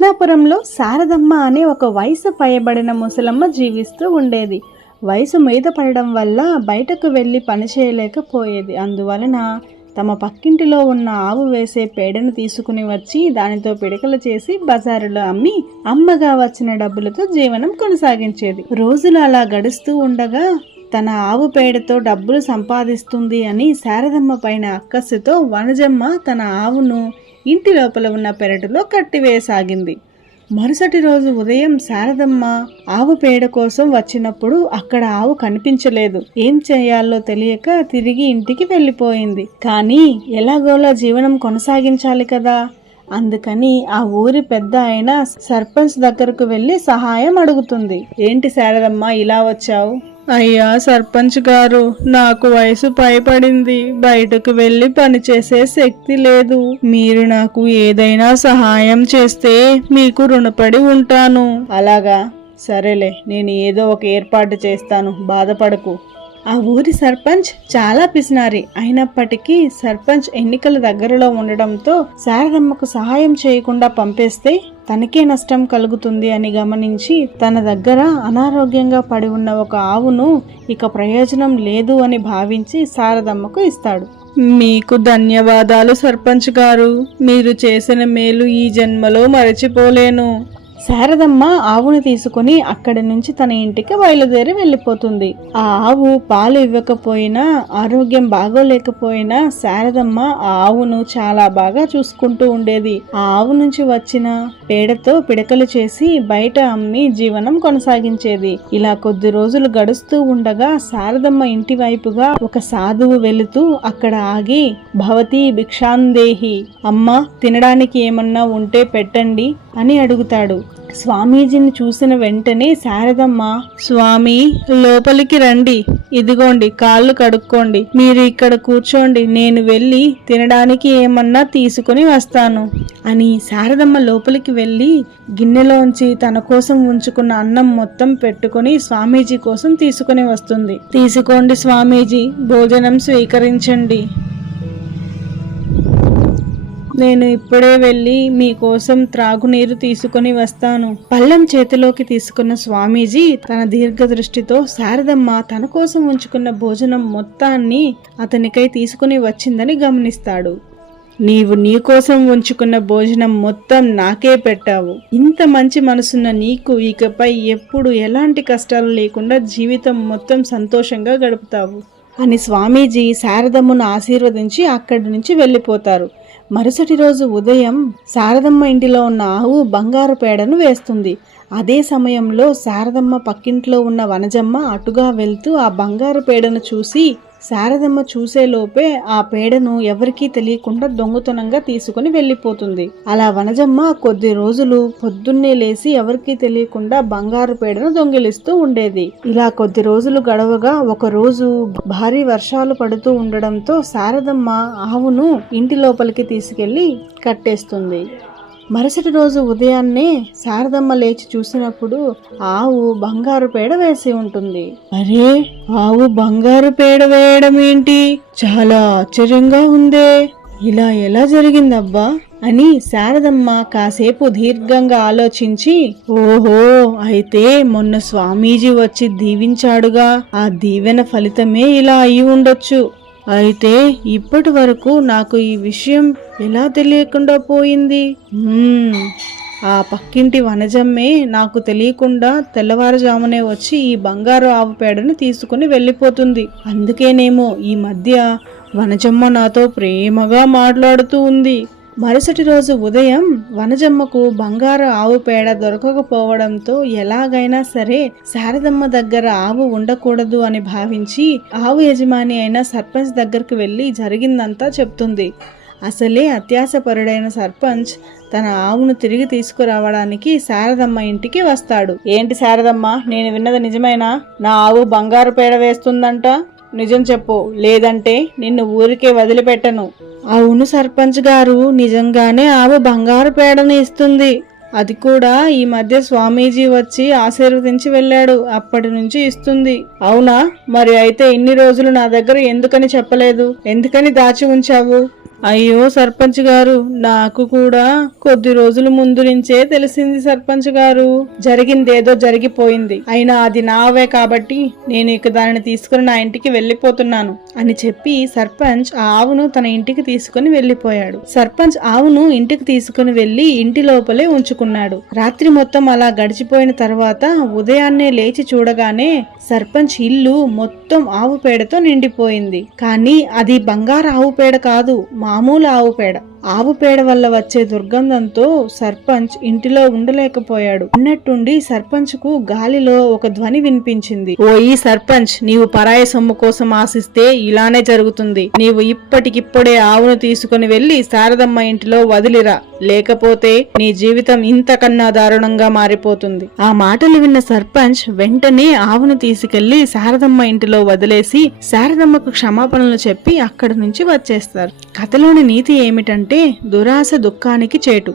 కృష్ణాపురంలో శారదమ్మ అనే ఒక వయసు పైబడిన ముసలమ్మ జీవిస్తూ ఉండేది. వయసు మీద పడడం వల్ల బయటకు వెళ్ళి పని చేయలేకపోయేది. అందువలన తమ పక్కింటిలో ఉన్న ఆవు వేసే పేడను తీసుకుని వచ్చి దానితో పిడకలు చేసి బజారులో అమ్మి అమ్మగా వచ్చిన డబ్బులతో జీవనం కొనసాగించేది. రోజులు అలా గడుస్తూ ఉండగా తన ఆవు పేడతో డబ్బులు సంపాదిస్తుంది అని శారదమ్మ పైన అక్కస్సుతో వనజమ్మ తన ఆవును ఇంటి లోపల ఉన్న పెరటిలో కట్టివేయసాగింది. మరుసటి రోజు ఉదయం శారదమ్మ ఆవు పేడ కోసం వచ్చినప్పుడు అక్కడ ఆవు కనిపించలేదు. ఏం చేయాలో తెలియక తిరిగి ఇంటికి వెళ్ళిపోయింది. కానీ ఎలాగోలా జీవనం కొనసాగించాలి కదా, అందుకని ఆ ఊరి పెద్ద అయిన సర్పంచ్ దగ్గరకు వెళ్ళి సహాయం అడుగుతుంది. ఏంటి శారదమ్మ ఇలా వచ్చావు? అయ్యా సర్పంచ్ గారు, నాకు వయసు పైపడింది, బయటకు వెళ్ళి పనిచేసే శక్తి లేదు. మీరు నాకు ఏదైనా సహాయం చేస్తే మీకు రుణపడి ఉంటాను. అలాగా, సరేలే, నేను ఏదో ఒక ఏర్పాటు చేస్తాను, బాధపడకు. ఆ ఊరి సర్పంచ్ చాలా పిసినారి అయినప్పటికీ సర్పంచ్ ఎన్నికల దగ్గరలో ఉండడంతో శారదమ్మకు సహాయం చేయకుండా పంపేస్తే తనకే నష్టం కలుగుతుంది అని గమనించి తన దగ్గర అనారోగ్యంగా పడి ఉన్న ఒక ఆవును ఇక ప్రయోజనం లేదు అని భావించి శారదమ్మకు ఇస్తాడు. మీకు ధన్యవాదాలు సర్పంచ్ గారు, మీరు చేసిన మేలు ఈ జన్మలో మరచిపోలేను. శారదమ్మ ఆవుని తీసుకుని అక్కడి నుంచి తన ఇంటికి బయలుదేరి వెళ్ళిపోతుంది. ఆ ఆవు పాలు ఇవ్వకపోయినా, ఆరోగ్యం బాగోలేకపోయినా శారదమ్మ ఆ ఆవును చాలా బాగా చూసుకుంటూ ఉండేది. ఆ ఆవు నుంచి వచ్చిన పేడతో పిడకలు చేసి బయట అమ్మి జీవనం కొనసాగించేది. ఇలా కొద్ది రోజులు గడుస్తూ ఉండగా శారదమ్మ ఇంటి వైపుగా ఒక సాధువు వెళుతూ అక్కడ ఆగి, భవతి భిక్షాందేహి, అమ్మ తినడానికి ఏమన్నా ఉంటే పెట్టండి అని అడుగుతాడు. స్వామీజీని చూసిన వెంటనే శారదమ్మ, స్వామి లోపలికి రండి, ఇదిగోండి కాళ్ళు కడుక్కోండి, మీరు ఇక్కడ కూర్చోండి, నేను వెళ్ళి తినడానికి ఏమన్నా తీసుకుని వస్తాను అని శారదమ్మ లోపలికి వెళ్ళి గిన్నెలోంచి తన కోసం ఉంచుకున్న అన్నం మొత్తం పెట్టుకుని స్వామీజీ కోసం తీసుకుని వస్తుంది. తీసుకోండి స్వామీజీ, భోజనం స్వీకరించండి. నేను ఇప్పుడే వెళ్ళి మీకోసం త్రాగునీరు తీసుకుని వస్తాను. పళ్ళెం చేతిలోకి తీసుకున్న స్వామీజీ తన దీర్ఘ దృష్టితో శారదమ్మ తన కోసం ఉంచుకున్న భోజనం మొత్తాన్ని అతనికై తీసుకుని వచ్చిందని గమనిస్తాడు. నీవు నీకోసం ఉంచుకున్న భోజనం మొత్తం నాకే పెట్టావు. ఇంత మంచి మనసున్న నీకు ఇకపై ఎప్పుడు ఎలాంటి కష్టాలు లేకుండా జీవితం మొత్తం సంతోషంగా గడుపుతావు అని స్వామీజీ శారదమ్మను ఆశీర్వదించి అక్కడి నుంచి వెళ్ళిపోతారు. మరుసటి రోజు ఉదయం శారదమ్మ ఇంటిలో ఉన్న ఆవు బంగారు పేడను వేస్తుంది. అదే సమయంలో శారదమ్మ పక్కింట్లో ఉన్న వనజమ్మ అటుగా వెళ్తూ ఆ బంగారు పేడను చూసి శారదమ్మ చూసేలోపే ఆ పేడను ఎవరికీ తెలియకుండా దొంగతనంగా తీసుకుని వెళ్ళిపోతుంది. అలా వనజమ్మ కొద్ది రోజులు పొద్దున్నే లేసి ఎవరికీ తెలియకుండా బంగారు పేడను దొంగిలిస్తూ ఉండేది. ఇలా కొద్ది రోజులు గడవగా ఒక రోజు భారీ వర్షాలు పడుతూ ఉండడంతో శారదమ్మ ఆవును ఇంటి లోపలికి తీసుకెళ్లి కట్టేస్తుంది. మరుసటి రోజు ఉదయాన్నే శారదమ్మ లేచి చూసినప్పుడు ఆవు బంగారు పేడ వేసి ఉంటుంది. అరే, ఆవు బంగారు పేడ వేయడం ఏంటి? చాలా ఆశ్చర్యంగా ఉందే, ఇలా ఎలా జరిగిందబ్బా అని శారదమ్మ కాసేపు దీర్ఘంగా ఆలోచించి, ఓహో, అయితే మొన్న స్వామీజీ వచ్చి దీవించాడుగా, ఆ దీవెన ఫలితమే ఇలా అయి ఉండొచ్చు. అయితే ఇప్పటి వరకు నాకు ఈ విషయం ఎలా తెలియకుండా పోయింది? ఆ పక్కింటి వనజమ్మే నాకు తెలియకుండా తెల్లవారుజామునే వచ్చి ఈ బంగారు ఆవు పేడను తీసుకుని వెళ్ళిపోతుంది. అందుకేనేమో ఈ మధ్య వనజమ్మ నాతో ప్రేమగా మాట్లాడుతూ ఉంది. మరుసటి రోజు ఉదయం వనజమ్మకు బంగారు ఆవు పేడ దొరకకపోవడంతో ఎలాగైనా సరే శారదమ్మ దగ్గర ఆవు ఉండకూడదు అని భావించి ఆవు యజమాని అయిన సర్పంచ్ దగ్గరకు వెళ్ళి జరిగిందంతా చెప్తుంది. అసలే అత్యాశపరుడైన సర్పంచ్ తన ఆవును తిరిగి తీసుకురావడానికి శారదమ్మ ఇంటికి వస్తాడు. ఏంటి శారదమ్మ, నేను విన్నది నిజమేనా? నా ఆవు బంగారు పేడ వేస్తుందంట, నిజం చెప్పు, లేదంటే నిన్ను ఊరికే వదిలిపెట్టను. అవును సర్పంచ్ గారు, నిజంగానే ఆవు బంగారు పేడను ఇస్తుంది. అది కూడా ఈ మధ్య స్వామీజీ వచ్చి ఆశీర్వదించి వెళ్ళాడు, అప్పటి నుంచి ఇస్తుంది. అవునా? మరి అయితే ఇన్ని రోజులు నా దగ్గర ఎందుకని చెప్పలేదు? ఎందుకని దాచి ఉంచావు? అయ్యో సర్పంచ్ గారు, నాకు కూడా కొద్ది రోజుల ముందు నుంచే తెలిసింది సర్పంచ్ గారు. జరిగిందేదో జరిగిపోయింది, అయినా అది నా ఆవే కాబట్టి నేను ఇక దానిని తీసుకుని నా ఇంటికి వెళ్లిపోతున్నాను అని చెప్పి సర్పంచ్ ఆ ఆవును తన ఇంటికి తీసుకుని వెళ్లిపోయాడు. సర్పంచ్ ఆవును ఇంటికి తీసుకుని వెళ్లి ఇంటి లోపలే ఉంచుకున్నాడు. రాత్రి మొత్తం అలా గడిచిపోయిన తర్వాత ఉదయాన్నే లేచి చూడగానే సర్పంచ్ ఇల్లు మొత్తం ఆవు పేడతో నిండిపోయింది. కానీ అది బంగారు ఆవు పేడ కాదు, మామూలు ఆవు పేడ. ఆవు పేడ వల్ల వచ్చే దుర్గంధంతో సర్పంచ్ ఇంటిలో ఉండలేకపోయాడు. ఉన్నట్టుండి సర్పంచ్ కు గాలిలో ఒక ధ్వని వినిపించింది. ఓ ఈ సర్పంచ్, నీవు పరాయి సొమ్ము కోసం ఆశిస్తే ఇలానే జరుగుతుంది. నీవు ఇప్పటికిప్పుడే ఆవును తీసుకుని వెళ్లి శారదమ్మ ఇంటిలో వదిలిరా, లేకపోతే నీ జీవితం ఇంతకన్నా దారుణంగా మారిపోతుంది. ఆ మాటలు విన్న సర్పంచ్ వెంటనే ఆవును తీసుకెళ్లి శారదమ్మ ఇంటిలో వదిలేసి శారదమ్మకు క్షమాపణలు చెప్పి అక్కడి నుంచి వచ్చేస్తారు. కథలోని నీతి ఏమిటంటే దురాశ దుఃఖానికి చేటు.